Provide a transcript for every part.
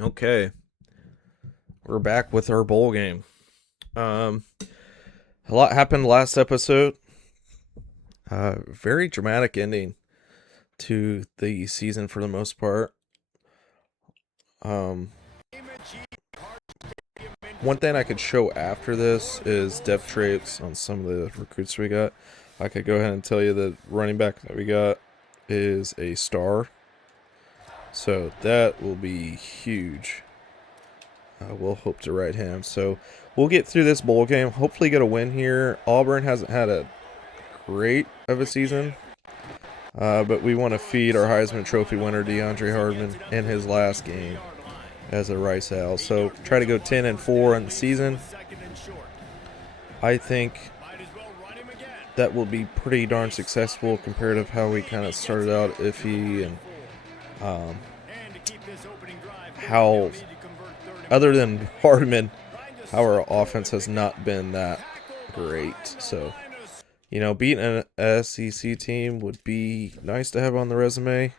Okay, we're back with our bowl game. Um, a lot happened last episode. Very dramatic ending to the season for the most part. Um, One thing I could show after this is depth traits on some of the recruits we got. I could go ahead and tell you that running back that we got is a star, so that will be huge. We'll hope to ride him. So we'll get through this bowl game. Hopefully, get a win here. Auburn hasn't had a great of a season, but we want to feed our Heisman Trophy winner DeAndre Hardman in his last game as a Rice Owl. So try to go 10-4 in the season. I think that will be pretty darn successful compared to how we kind of started out iffy and how, other than Hardman, how our offense has not been that great. So, beating an SEC team would be nice to have on the resume,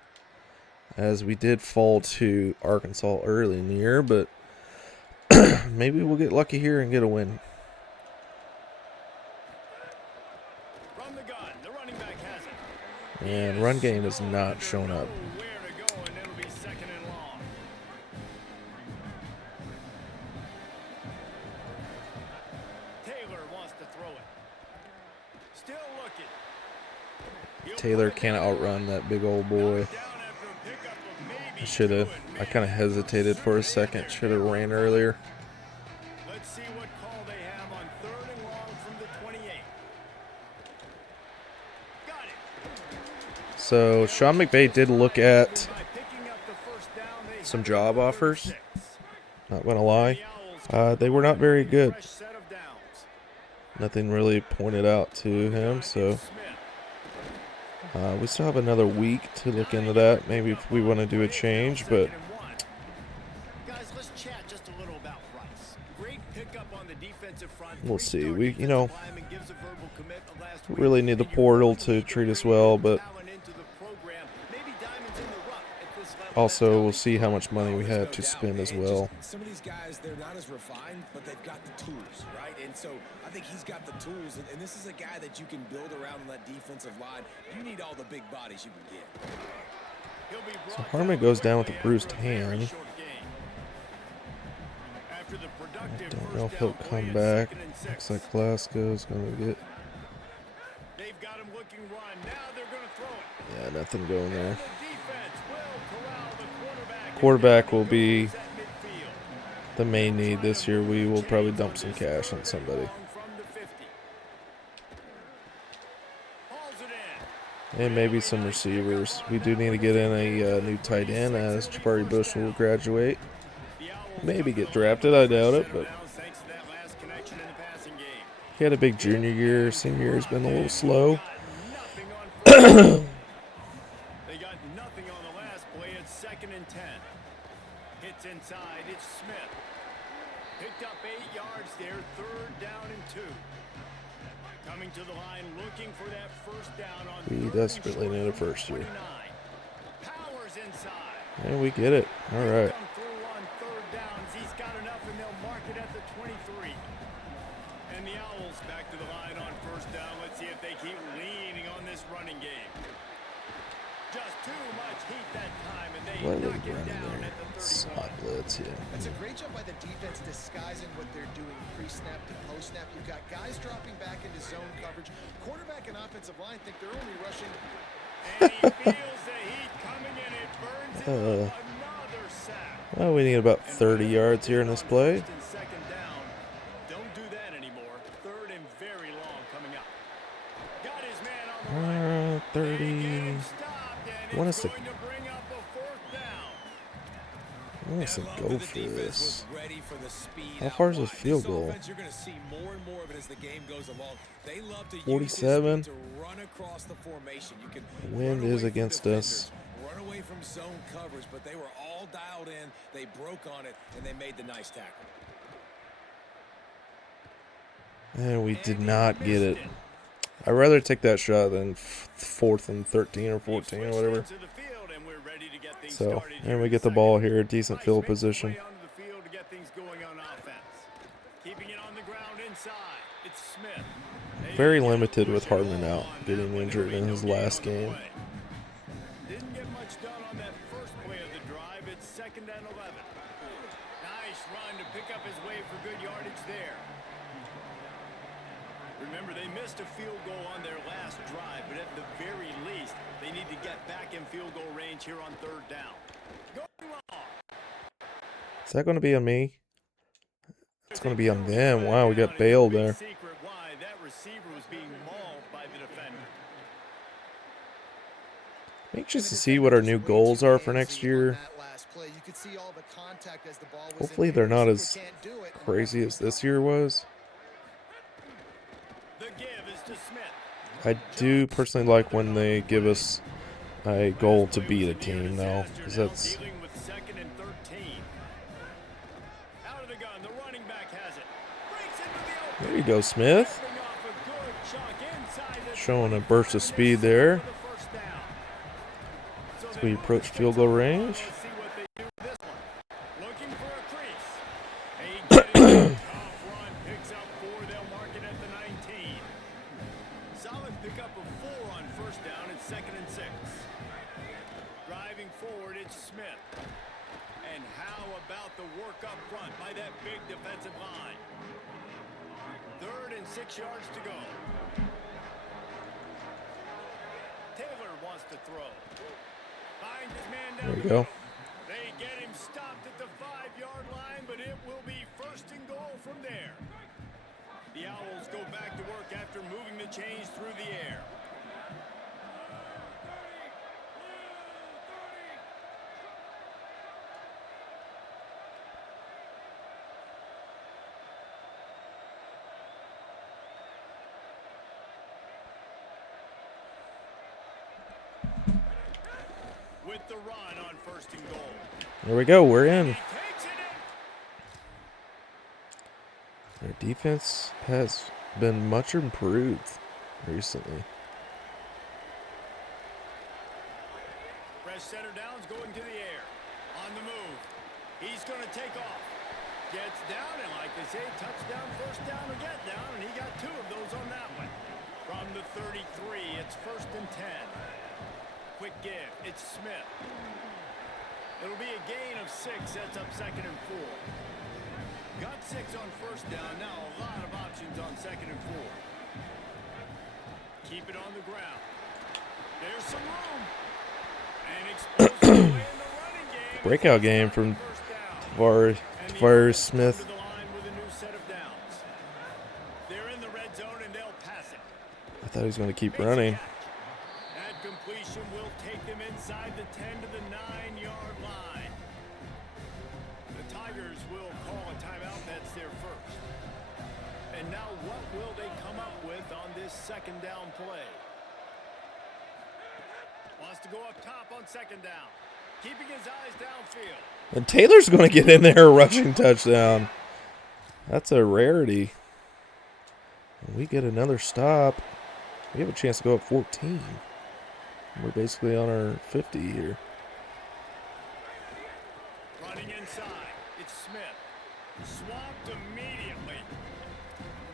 as we did fall to Arkansas early in the year, but maybe we'll get lucky here and get a win. And run game has not shown up. Taylor can't outrun that big old boy. I kind of hesitated for a second. Should have ran earlier. Let's see what call they have on 3rd and long from the 28. Got it. So Sean McVay did look at some job offers. Not gonna lie, they were not very good. Nothing really pointed out to him, so we still have another week to look into that. Maybe if we want to do a change, but we'll see. We really need the portal to treat us well, but also we'll see how much money we have to spend as well. Some of these guys, they're not as refined, but they've got the tools, right? And so I think he's got the tools, and this is a guy that you can build around on that defensive line. You need all the big bodies you can get. So Harmon goes down with a bruised hand. I don't know if he'll come back. Looks like Glasgow's going to get... Yeah, nothing going there. Quarterback will be the main need this year. We will probably dump some cash on somebody. And maybe some receivers. We do need to get in a new tight end, as Jabari Bush will graduate. Maybe get drafted, I doubt it, but he had a big junior year. Senior year has been a little slow. Inside, it's Smith. Picked up 8 yards there, 3rd down and 2. Coming to the line, looking for that first down on. We desperately need a first here. Powers inside. And we get it. All right. Through on 3rd downs. He's got enough, and they'll mark it at the 23. And the Owls back to the line on 1st down. Let's see if they keep leaning on this running game. Just too much heat that time, and they knock it down at the 35. Blitz, yeah. That's a great job by the defense disguising what they're doing pre-snap to post-snap. You've got guys dropping back into zone coverage. Quarterback and offensive line think they're only rushing. And he feels the heat coming in. It burns into another sack. Well, we need about 30 yards here in this play. 2nd down. Don't do that anymore. 3rd and very long coming up. Got his man on the 30. I want us to go for this. How far is this field goal? 47. The wind is against us. Run away from zone coverage, but they were all dialed in. They broke on it, and they made the nice tackle. And we did not get it. I'd rather take that shot than 4th and 13 or 14 or whatever. So, and we get the ball here, decent field position. Very limited with Hardman out, getting injured in his last game. Didn't get much done on that first play of the drive. It's 2nd and 11. Nice run to pick up his way for good yardage there. Remember, they missed a field goal on their last drive, but at the very least, they need to get back in field goal range here on 3rd down. Going long. Is that going to be on me? It's going to be on them. Wow, we got bailed there. Secret why that receiver was being mauled by the defender. Anxious to see what our new goals are for next year. Hopefully they're not as crazy as this year was. I do personally like when they give us a goal to beat a team, though, because that's... There you go, Smith. Showing a burst of speed there. As we approach field goal range. Solid pickup of 4 on 1st down. It's 2nd and 6. Driving forward, it's Smith. And how about the work up front by that big defensive line? 3rd and 6 yards to go. Taylor wants to throw. Finds his man down. There you go. They get him stopped at the 5-yard line, but it will be 1st and goal from there. The Owls go back to work after moving the chains through the air. With the run on 1st and goal. There we go. We're in. Their defense has been much improved recently. Fresh center downs going to the air. On the move. He's going to take off. Gets down, and like they say, touchdown, 1st down, or get down, and he got 2 of those on that one. From the 33, it's 1st and 10. Quick give. It's Smith. It'll be a gain of 6. Sets up 2nd and 4. Got 6 on 1st down. Now a lot of options on 2nd and 4. Keep it on the ground. There's some room. And explosive play in the running game. Breakout game from Tavares Smith. They're in the red zone and they'll pass it. I thought he was going to keep running. That completion will take them inside the 10 to the 9-yard line. The Tigers will call a timeout. That's their 1st. And now what will they come up with on this 2nd down play? Wants to go up top on 2nd down. Keeping his eyes downfield. And Taylor's going to get in there a rushing touchdown. That's a rarity. We get another stop. We have a chance to go up 14. We're basically on our 50 here. Running inside. It's Smith. Swamped immediately.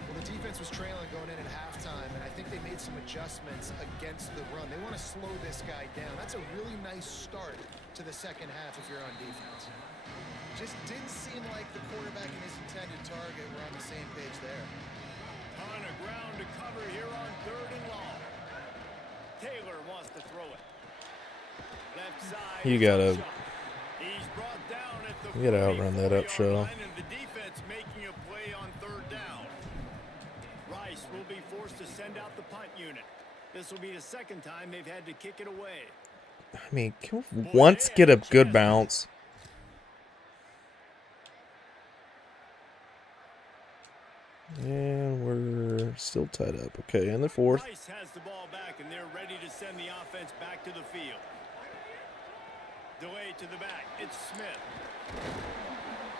Well, the defense was trailing going in at halftime, and I think they made some adjustments against the run. They want to slow this guy down. That's a really nice start to the 2nd half if you're on defense. Just didn't seem like the quarterback and his intended target were on the same page there. On the ground to cover here on 3rd and long. Taylor wants to throw it. Left side. You gotta outrun that up show. The defense making a play on 3rd down. Rice will be forced to send out the punt unit. This will be the 2nd time they've had to kick it away. I mean, can we once get a good bounce? And we're still tied up. Okay, in the 4th. Rice has the ball back, and they're ready to send the offense back to the field. Delay to the back. It's Smith.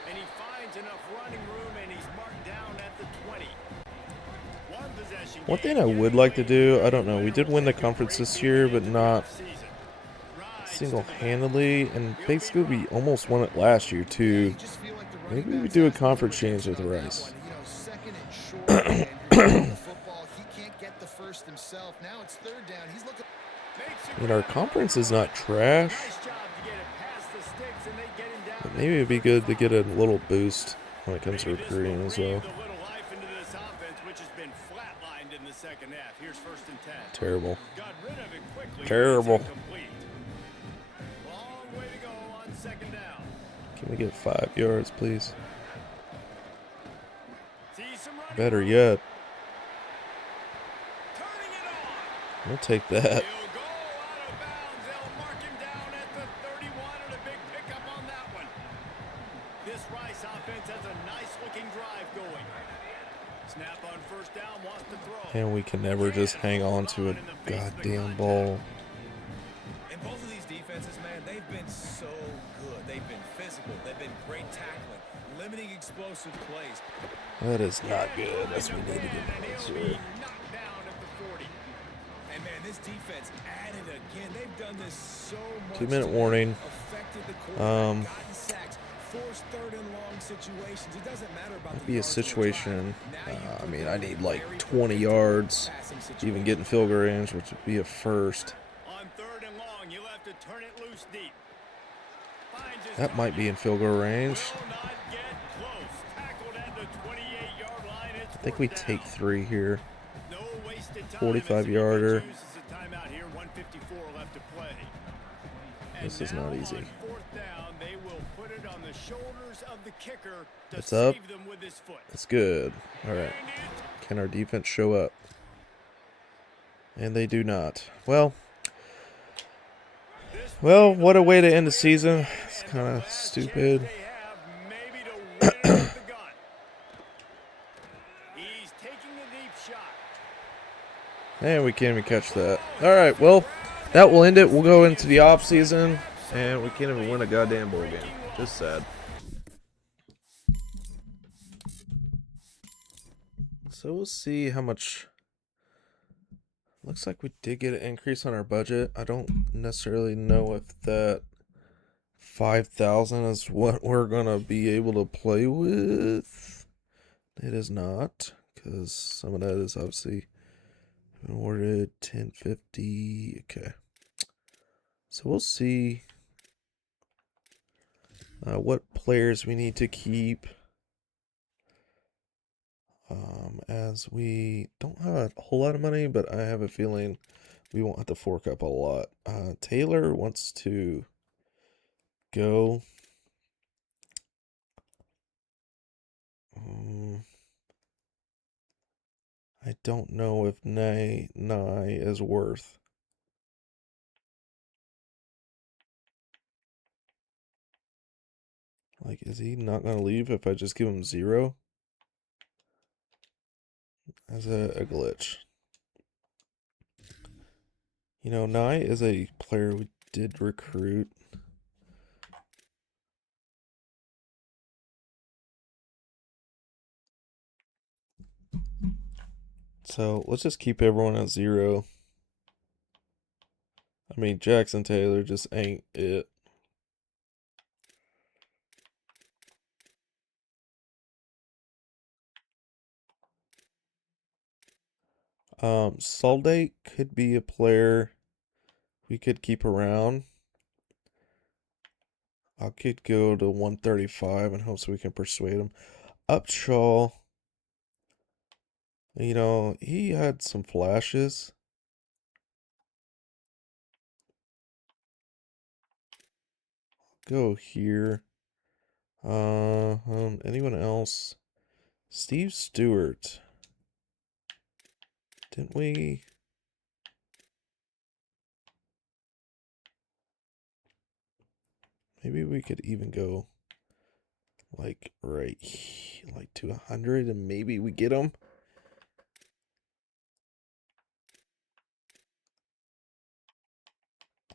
And he finds enough running room, and he's marked down at the 20. One possession. One thing I would like to do, I don't know, we did win the conference this year, but not single-handedly, and basically we almost won it last year too. Maybe we do a conference change with Rice. You know, second and short, and you're getting the football. He can't get the first himself. Now it's third down. He's looking. I mean, our conference is not trash, but maybe it'd be good to get a little boost when it comes to recruiting as well. Terrible. Terrible. Can we get 5 yards, please? Better yet. We'll take that. This Rice offense has a nice looking drive going. Snap on first down, wants to throw. And we can never just hang on to a goddamn ball. And both of these defenses, man, they've been so good. They've been physical. They've been great tackling, limiting explosive plays. That is not good. That's what we need to get closer. Knocked down at the 40. And man, this defense added again. They've done this so much. 2-minute warning. Affected the quarterback, gotten sacks, forced third and long situations. It doesn't matter about Might the be a yards or situation. time. Now you I mean, put I them in need like very 20 critical yards passing to even situations. get in field goal range, which would be a first. On third and long, you'll have to turn it loose deep. Finds his That might be in field goal range. will not get close. Tackled at the 28-yard line. It's I think we fourth take down. 3 here. No wasted time. 45 as the yarder. defense uses a timeout here. 1:54 left to play. And This is now not easy. on fourth down, they will put it on the shoulders of the kicker to It's up. save them with his foot. It's good. All right. And it Can our defense show up? And they do not. Well, what a way to end the season. It's kind of stupid. they have maybe to win it with the gun. He's taking a deep shot. And we can't even catch that. All right, well, that will end it. We'll go into the off season, and we can't even win a goddamn bowl game. Just sad. So we'll see how much. Looks like we did get an increase on our budget. I don't necessarily know if that 5,000 is what we're gonna be able to play with. It is not, because some of that is obviously awarded 1050. Okay, so we'll see what players we need to keep. As we don't have a whole lot of money, but I have a feeling we won't have to fork up a lot. Taylor wants to go. I don't know if Nye is worth. Like, is he not going to leave if I just give him 0? As a glitch. You know, Nye is a player we did recruit. So let's just keep everyone at 0. I mean, Jackson Taylor just ain't it. Soldate could be a player we could keep around. I could go to 135 and hopes we can persuade him. Upshaw, you know, he had some flashes. Go here. Anyone else? Steve Stewart. Didn't we? Maybe we could even go like right, like to 100, and maybe we get him.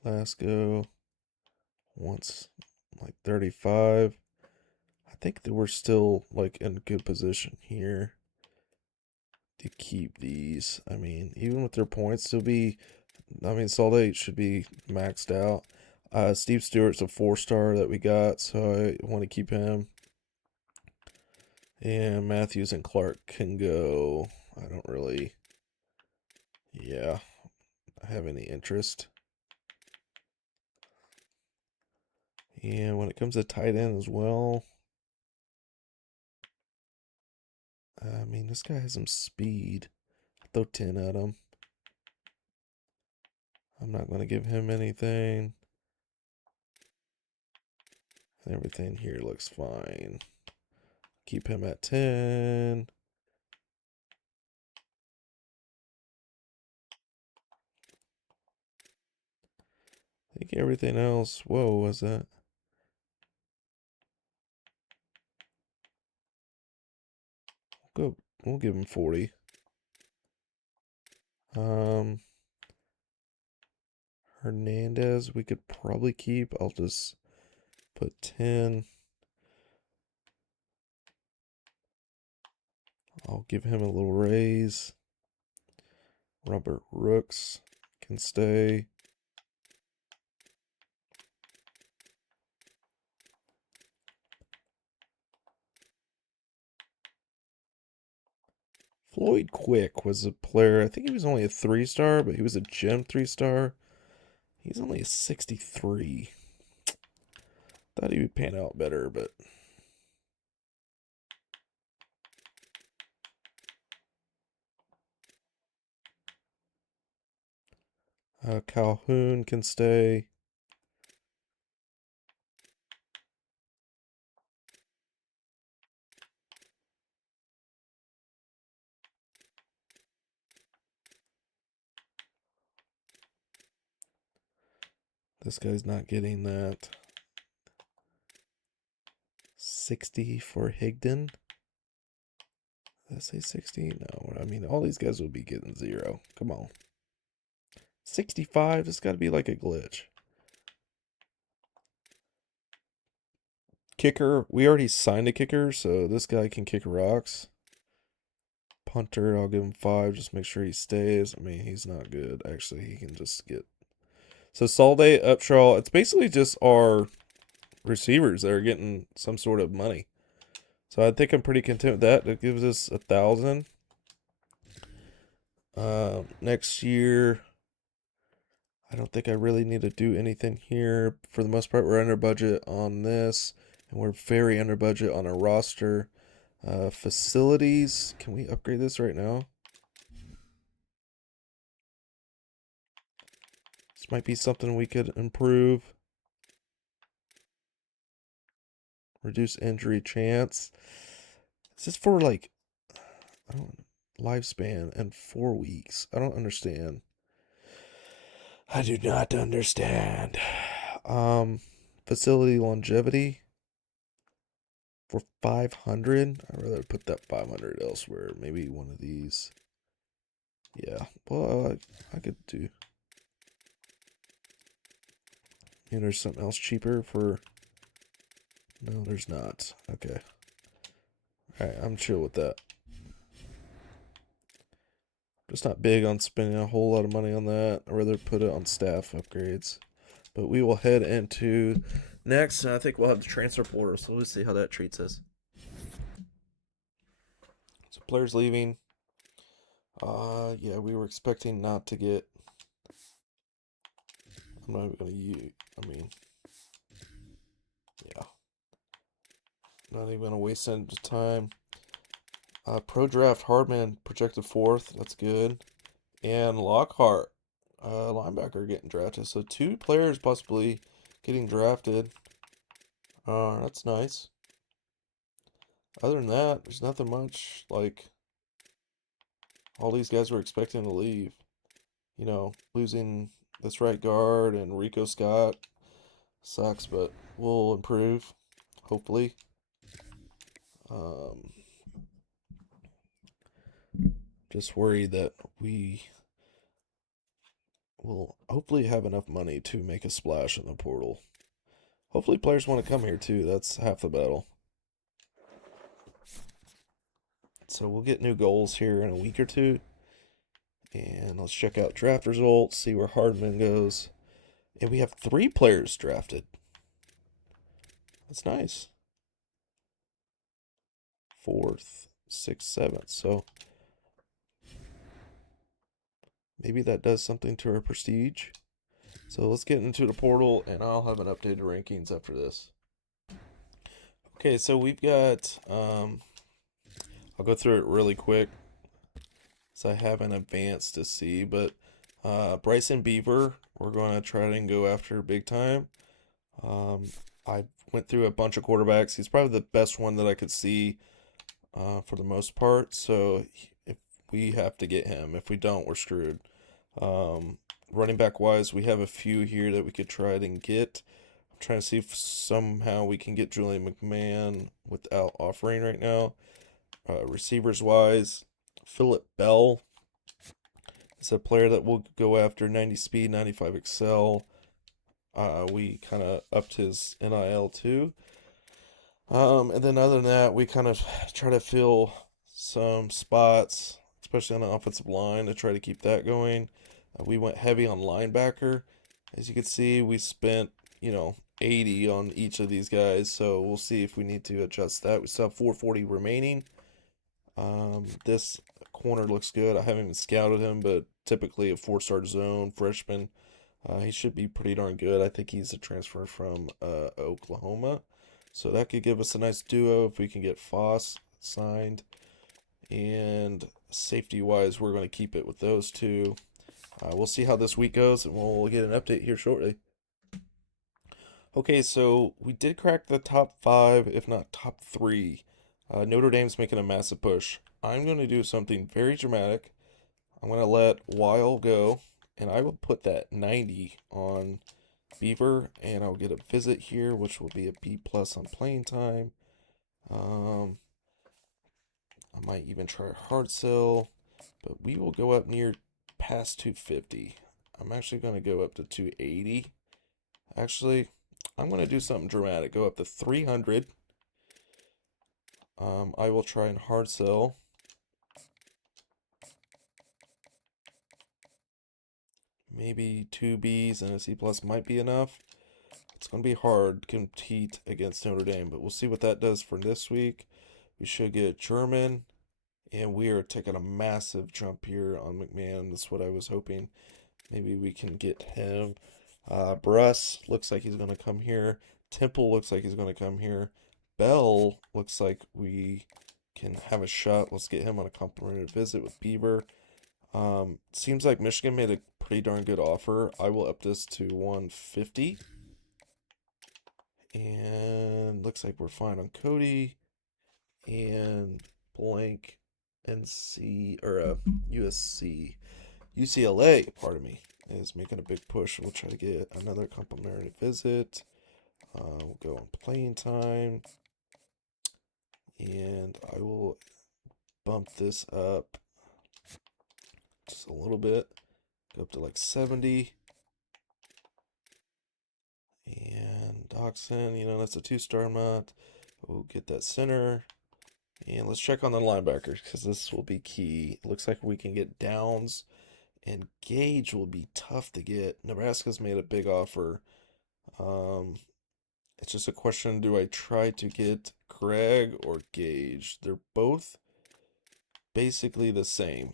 Glasgow wants like 35. I think that we're still like in good position here to keep these. I mean, even with their points, still be. I mean, Salt 8 should be maxed out. Steve Stewart's a 4-star that we got, so I want to keep him. And Matthews and Clark can go. I don't really, yeah, have any interest. And when it comes to tight end as well, I mean, this guy has some speed. Throw 10 at him. I'm not going to give him anything. Everything here looks fine. Keep him at 10. I think everything else. Whoa, was that? We'll give him 40. Hernandez, we could probably keep. I'll just put 10. I'll give him a little raise. Robert Rooks can stay. Floyd Quick was a player. I think he was only a 3-star, but he was a gem 3-star. He's only a 63. Thought he would pan out better, but Calhoun can stay. This guy's not getting that. 60 for Higdon. Did I say 60? No, I mean, all these guys will be getting 0. Come on. 65? This got to be like a glitch. Kicker. We already signed a kicker, so this guy can kick rocks. Punter, I'll give him 5. Just make sure he stays. I mean, he's not good. Actually, he can just get... So, Salde, Upshaw, it's basically just our receivers that are getting some sort of money. So, I think I'm pretty content with that. That gives us 1,000. Next year, I don't think I really need to do anything here. For the most part, we're under budget on this. And we're very under budget on our roster. Facilities, can we upgrade this right now? This might be something we could improve. Reduce injury chance. This is for like, I don't lifespan and 4 weeks. I don't understand. I do not understand. Facility longevity for 500. I'd rather put that 500 elsewhere. Maybe one of these. Yeah, well, I could do. And there's something else cheaper for... No, there's not. Okay. Alright, I'm chill with that. Just not big on spending a whole lot of money on that. I'd rather put it on staff upgrades. But we will head into next, and I think we'll have the transfer portal, so we'll see how that treats us. So players leaving. Yeah, we were expecting not to get... I'm not even going to use... I mean... Yeah. Not even going to waste any time. Pro draft Hardman projected 4th. That's good. And Lockhart, linebacker, getting drafted. So 2 players possibly getting drafted. That's nice. Other than that, there's nothing much. Like, all these guys were expecting to leave. You know, losing this right guard and Rico Scott sucks, but we'll improve, hopefully. Just worried that we will hopefully have enough money to make a splash in the portal. Hopefully players want to come here too. That's half the battle. So we'll get new goals here in a week or 2. And let's check out draft results, see where Hardman goes. And we have 3 players drafted. That's nice. 4th, 6th, 7th. So maybe that does something to our prestige. So let's get into the portal, and I'll have an updated rankings after this. Okay, so we've got, I'll go through it really quick, so I haven't advanced to see, but Bryson Beaver, we're going to try and go after big time. I went through a bunch of quarterbacks. He's probably the best one that I could see for the most part, so if we have to get him. If we don't, we're screwed. Running back wise, we have a few here that we could try and get. I'm trying to see if somehow we can get Julian McMahon without offering right now. Receivers wise, Phillip Bell is a player that we'll go after. 90 speed, 95 excel. We kind of upped his NIL too. And then other than that, we kind of try to fill some spots, especially on the offensive line, to try to keep that going. We went heavy on linebacker. As you can see, we spent, 80 on each of these guys, so we'll see if we need to adjust that. We still have 440 remaining. This corner looks good. I haven't even scouted him, but typically a 4-star zone freshman. He should be pretty darn good. I think he's a transfer from Oklahoma. So that could give us a nice duo if we can get Foss signed. And safety-wise, we're going to keep it with those two. We'll see how this week goes, and we'll get an update here shortly. Okay, so we did crack the top 5, if not top 3. Notre Dame's making a massive push. I'm going to do something very dramatic. I'm going to let Weil go, and I will put that 90 on Beaver, and I'll get a visit here, which will be a B+ on playing time. I might even try a hard sell, but we will go up near past 250. I'm actually going to go up to 280. Actually, I'm going to do something dramatic. Go up to 300. I will try and hard sell. Maybe 2 Bs and a C+ might be enough. It's going to be hard to compete against Notre Dame, but we'll see what that does for this week. We should get German, and we are taking a massive jump here on McMahon. That's what I was hoping. Maybe we can get him. Bruss looks like he's going to come here. Temple looks like he's going to come here. Bell looks like we can have a shot. Let's get him on a complimentary visit with Beaver. Seems like Michigan made a pretty darn good offer. I will up this to 150. And looks like we're fine on Cody. And blank NC or UCLA, pardon me, is making a big push. We'll try to get another complimentary visit. We'll go on playing time. And I will bump this up just a little bit. Go up to like 70. And Doxson, that's a 2-star mod. We'll get that center. And let's check on the linebackers because this will be key. It looks like we can get Downs, and Gage will be tough to get. Nebraska's made a big offer. It's just a question, do I try to get Craig or Gage? They're both basically the same.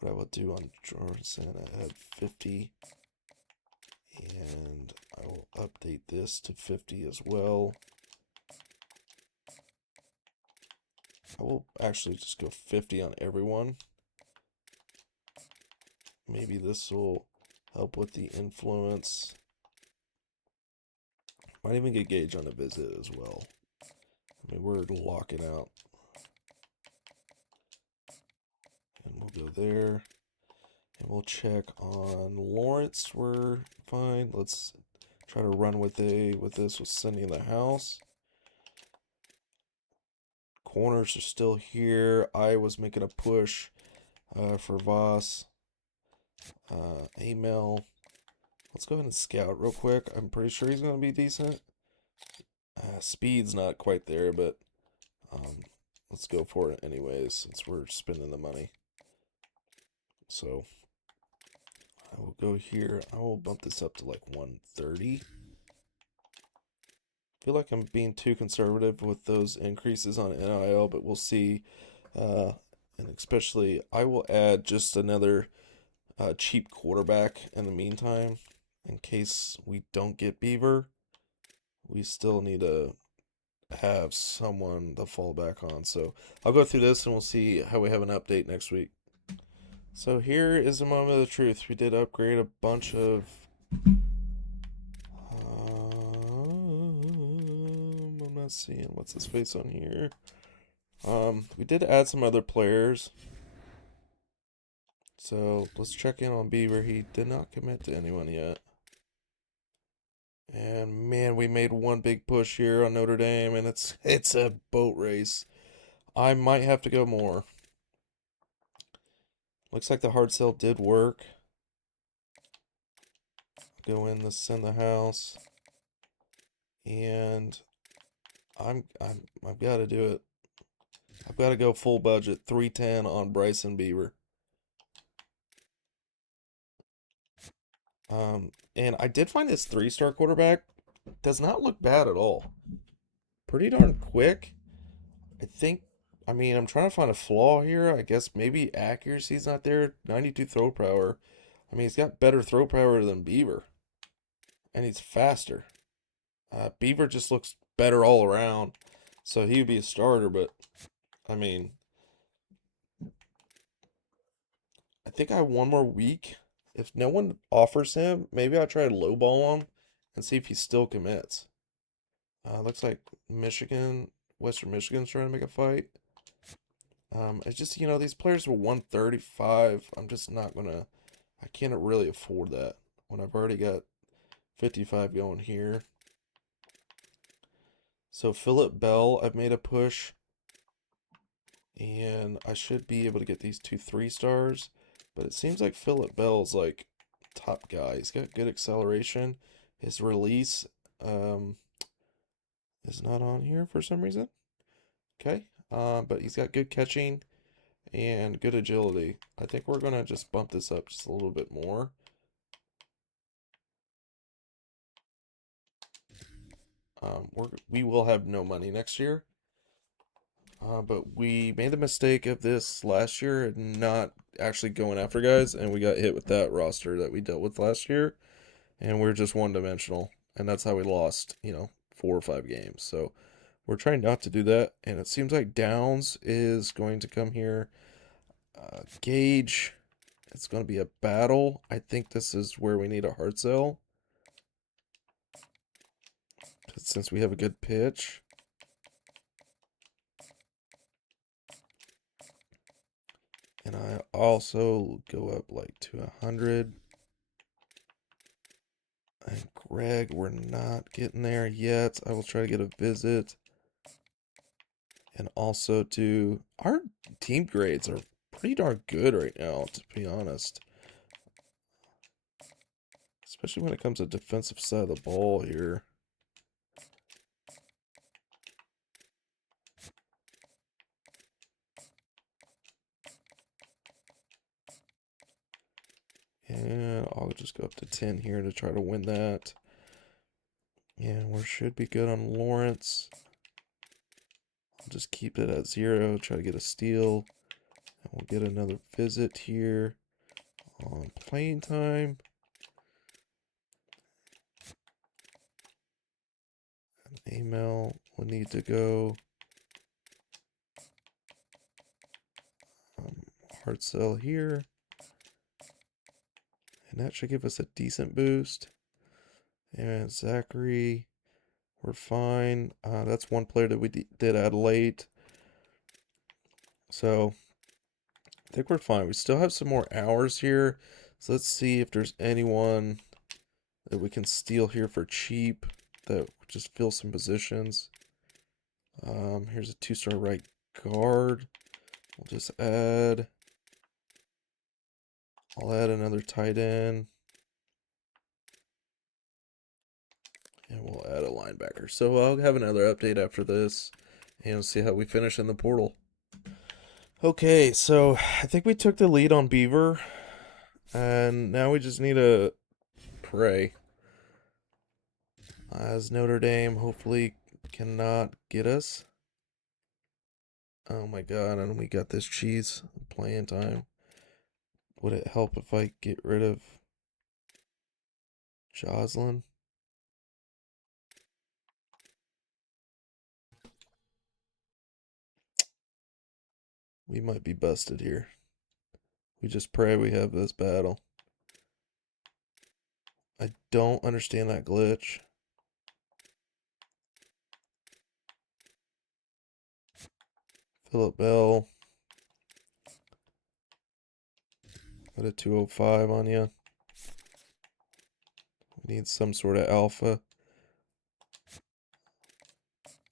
What I will do on Jorgensen, I had 50. And I will update this to 50 as well. I will actually just go 50 on everyone. Maybe this will help with the influence. Might even get Gage on a visit as well. I mean, we're locking out. And we'll go there. And we'll check on Lawrence. We're fine. Let's try to run with this with sending the house. Corners are still here. I was making a push for Voss. Amel. Let's go ahead and scout real quick. I'm pretty sure he's going to be decent. Speed's not quite there, but let's go for it anyways since we're spending the money. So I will go here. I will bump this up to like 130. I feel like I'm being too conservative with those increases on NIL, but we'll see. And especially, I will add just another cheap quarterback in the meantime, in case we don't get Beaver. We still need to have someone to fall back on. So I'll go through this and we'll see how we have an update next week. So here is the moment of the truth. We did upgrade a bunch of. I'm not seeing what's his face on here. We did add some other players. So let's check in on Beaver. He did not commit to anyone yet. And man, we made one big push here on Notre Dame, and it's a boat race. I might have to go more. Looks like the hard sell did work. Go in, this in the house, and I've got to do it. I've got to go full budget, 310 on Bryson Beaver. And I did find this 3-star quarterback does not look bad at all. Pretty darn quick. I mean, I'm trying to find a flaw here. I guess maybe accuracy's not there. 92 throw power. I mean, he's got better throw power than Beaver. And he's faster. Beaver just looks better all around. So he would be a starter, but I mean, I think I have one more week. If no one offers him, maybe I'll try to lowball him and see if he still commits. Looks like Western Michigan's trying to make a fight. It's just, these players were 135. I'm just not gonna. I can't really afford that when I've already got 55 going here. So Phillip Bell, I've made a push, and I should be able to get these 2 3-stars. But it seems like Phillip Bell's like top guy. He's got good acceleration. His release is not on here for some reason. Okay, but he's got good catching and good agility. I think we're gonna just bump this up just a little bit more. We will have no money next year. But we made the mistake of this last year and not actually going after guys, and we got hit with that roster that we dealt with last year, and we're just one-dimensional, and that's how we lost, 4 or 5 games. So we're trying not to do that, and it seems like Downs is going to come here. Gage, it's going to be a battle. I think this is where we need a hard sell, since we have a good pitch. And I also go up like to 100. And Greg, we're not getting there yet. I will try to get a visit. And also our team grades are pretty darn good right now, to be honest. Especially when it comes to defensive side of the ball here. And I'll just go up to 10 here to try to win that. And we should be good on Lawrence. I'll just keep it at 0, try to get a steal. And we'll get another visit here on playing time. An email will need to go. Hard sell here. And that should give us a decent boost. And Zachary, we're fine. That's one player that we did add late. So I think we're fine. We still have some more hours here. So let's see if there's anyone that we can steal here for cheap that just fill some positions. Here's a 2-star right guard. We'll just add. I'll add another tight end. And we'll add a linebacker. So I'll have another update after this. And see how we finish in the portal. Okay, so I think we took the lead on Beaver. And now we just need to pray. As Notre Dame hopefully cannot get us. Oh my god, and we got this cheese playing time. Would it help if I get rid of Jocelyn? We might be busted here. We just pray we have this battle. I don't understand that glitch. Philip Bell. Got a 205 on you. We need some sort of alpha.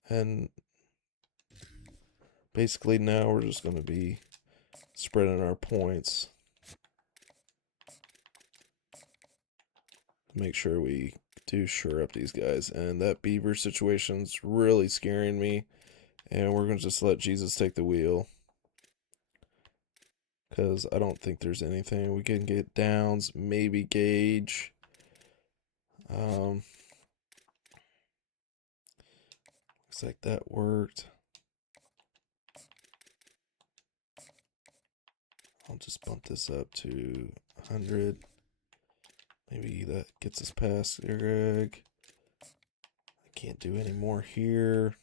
And basically now we're just going to be spreading our points to make sure we do shore up these guys. And that Beaver situation's really scaring me. And we're going to just let Jesus take the wheel. Because I don't think there's anything. We can get downs, maybe gauge. Looks like that worked. I'll just bump this up to 100. Maybe that gets us past Greg. I can't do any more here.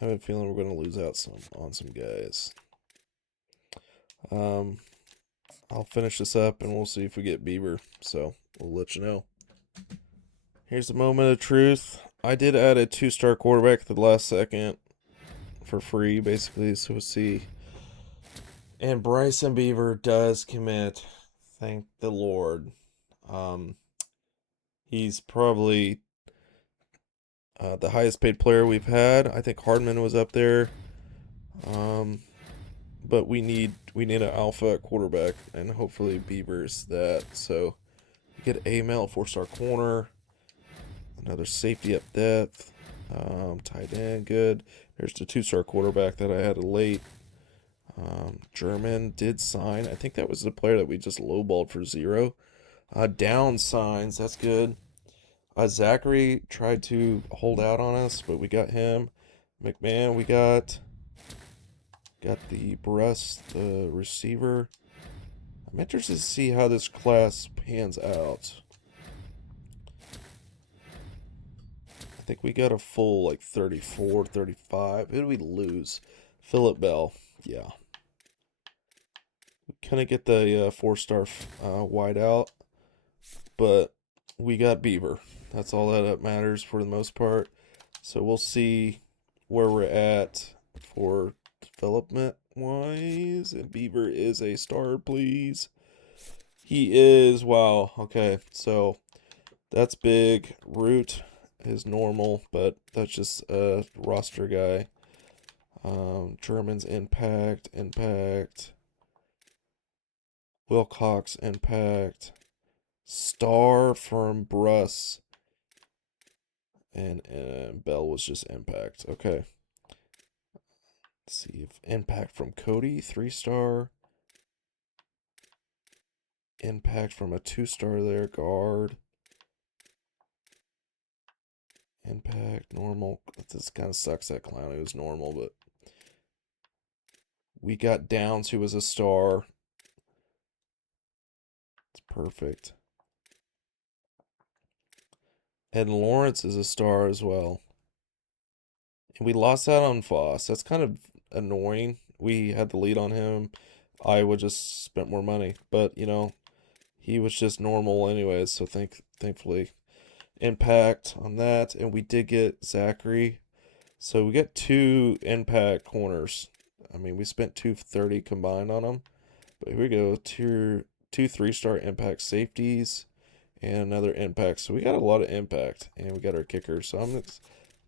I have a feeling we're going to lose out on some guys. I'll finish this up and we'll see if we get Beaver. So we'll let you know. Here's the moment of truth. I did add a 2-star quarterback at the last second for free, basically. So we'll see. And Bryson Beaver does commit. Thank the Lord. He's probably the highest paid player we've had. I think Hardman was up there. But we need an alpha at quarterback, and hopefully Beaver's that. So we get A-Mel, 4-star corner, another safety up depth, tight end, good. There's the 2-star quarterback that I had late. German did sign. I think that was the player that we just lowballed for 0. Down signs, that's good. Zachary tried to hold out on us, but we got him. McMahon, we got the Brust, the receiver. I'm interested to see how this class pans out. I think we got a full like 34, 35. Who did we lose? Philip Bell. Yeah. We couldn't get the 4-star wideout, but we got Beaver. That's all that matters for the most part. So we'll see where we're at for development wise. And Beaver is a star, please. He is. Wow. Okay. So that's big. Root is normal, but that's just a roster guy. German's impact. Wilcox impact. Star from Bruss. And Bell was just impact. Okay. Let's see if impact from Cody, 3-star. Impact from a 2-star there, guard. Impact, normal. This kind of sucks that Clowney was normal, but we got Downs, who was a star. It's perfect. And Lawrence is a star as well. And we lost out on Foss. That's kind of annoying. We had the lead on him. Iowa just spent more money. But, you know, he was just normal anyways. So thankfully, impact on that. And we did get Zachary. So we got 2 impact corners. I mean, we spent 230 combined on them. But here we go. 2 3-star impact safeties. And another impact. So we got a lot of impact. And we got our kicker. So I'm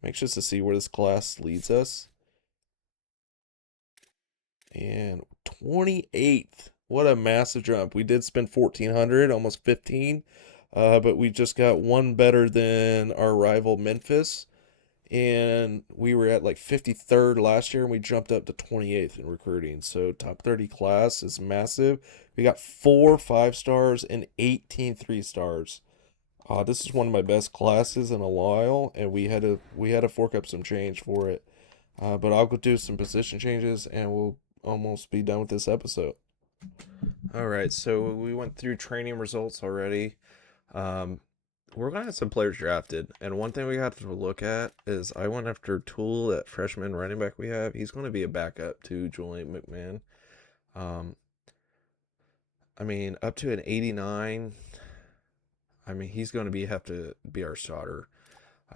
anxious to see where this class leads us. And 28th. What a massive jump. We did spend 1,400, almost 15. But we just got one better than our rival Memphis. and we were at like 53rd last year, and we jumped up to 28th in recruiting. So top 30 class is massive. We got 4 5-stars and 18 3-stars. This is one of my best classes in a while, and we had to fork up some change for it. But I'll go do some position changes, and we'll almost be done with this episode. All right, so we went through training results already. We're gonna have some players drafted, and one thing we have to look at is I went after Toole, that freshman running back we have. He's going to be a backup to Julian McMahon. Um, I mean, up to an 89. I mean, he's going to have to be our starter.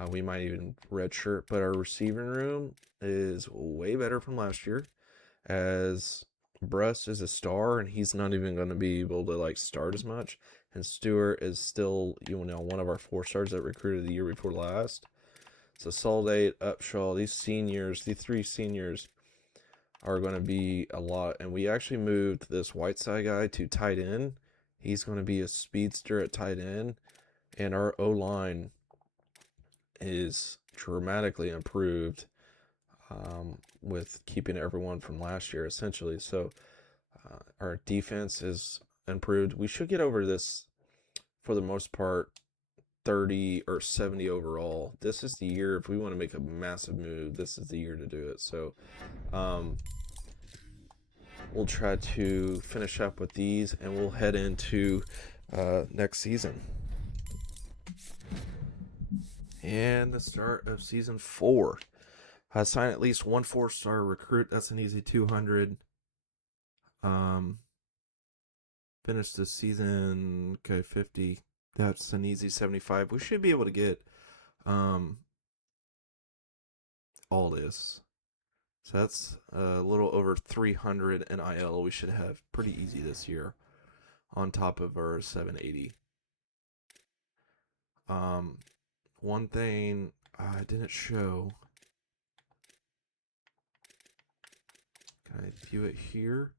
We might even redshirt, but our receiving room is way better from last year. As Bruss is a star, and he's not even going to be able to like start as much. And Stewart is still, one of our 4-stars that recruited the year before last. So Soldate, Upshaw, these 3 seniors are going to be a lot. And we actually moved this Whiteside guy to tight end. He's going to be a speedster at tight end. And our O-line is dramatically improved with keeping everyone from last year, essentially. So our defense is improved. We should get over this, for the most part, 30 or 70 overall. This is the year, if we want to make a massive move, this is the year to do it. So we'll try to finish up with these, and we'll head into next season. And the start of season 4. Sign at least one 4-star recruit. That's an easy 200. Finish the season, okay, 50. That's an easy 75. We should be able to get all this. So that's a little over 300 NIL we should have pretty easy this year, on top of our 780. One thing I didn't show. Can I view it here?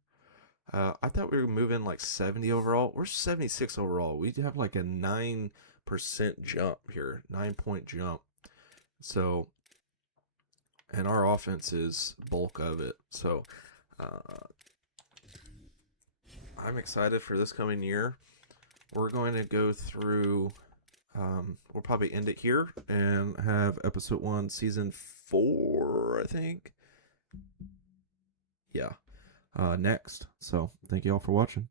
I thought we were moving like 70 overall. We're 76 overall. We have like a 9% jump here, 9-point jump. So, and our offense is bulk of it. So, I'm excited for this coming year. We're going to go through, we'll probably end it here and have episode 1, season 4, I think. Yeah. Next. So, thank you all for watching.